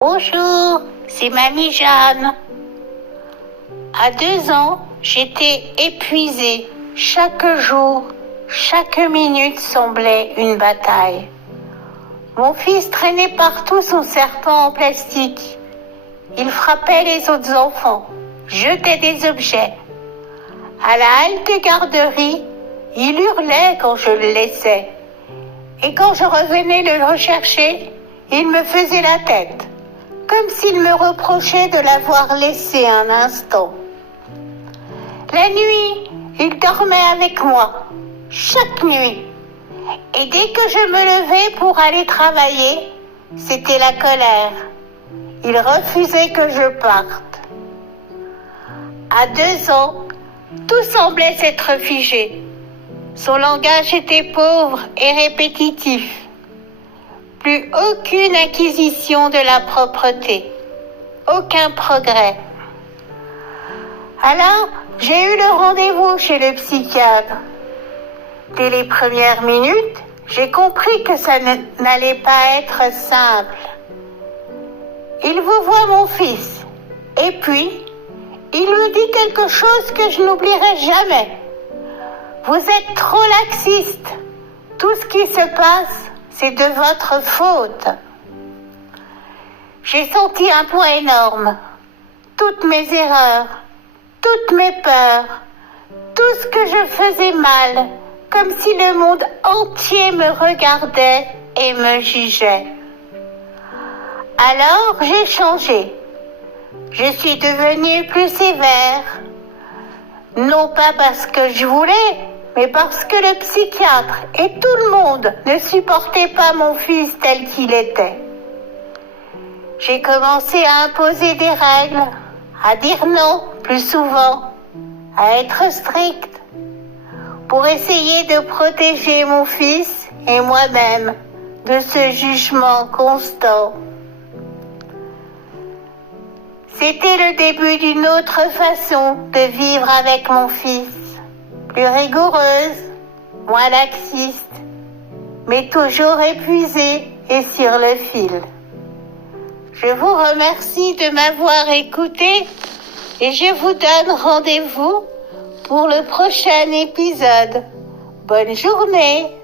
Bonjour, c'est Mamie Jeanne. À 2 ans, j'étais épuisée. Chaque jour, chaque minute semblait une bataille. Mon fils traînait partout son serpent en plastique. Il frappait les autres enfants, jetait des objets. À la halte garderie, il hurlait quand je le laissais. Et quand je revenais le rechercher, il me faisait la tête, comme s'il me reprochait de l'avoir laissé un instant. La nuit, il dormait avec moi, chaque nuit. Et dès que je me levais pour aller travailler, c'était la colère. Il refusait que je parte. À 2 ans, tout semblait s'être figé. Son langage était pauvre et répétitif. Plus aucune acquisition de la propreté. Aucun progrès. Alors, j'ai eu le rendez-vous chez le psychiatre. Dès les premières minutes, j'ai compris que ça n'allait pas être simple. Il vous voit mon fils. Et puis, il me dit quelque chose que je n'oublierai jamais. Vous êtes trop laxiste. Tout ce qui se passe, c'est de votre faute. J'ai senti un poids énorme. Toutes mes erreurs, toutes mes peurs, tout ce que je faisais mal, comme si le monde entier me regardait et me jugeait. Alors j'ai changé. Je suis devenue plus sévère. Non pas parce que je voulais, mais parce que le psychiatre et tout le monde ne supportaient pas mon fils tel qu'il était. J'ai commencé à imposer des règles, à dire non plus souvent, à être stricte, pour essayer de protéger mon fils et moi-même de ce jugement constant. C'était le début d'une autre façon de vivre avec mon fils, plus rigoureuse, moins laxiste, mais toujours épuisée et sur le fil. Je vous remercie de m'avoir écouté et je vous donne rendez-vous pour le prochain épisode. Bonne journée!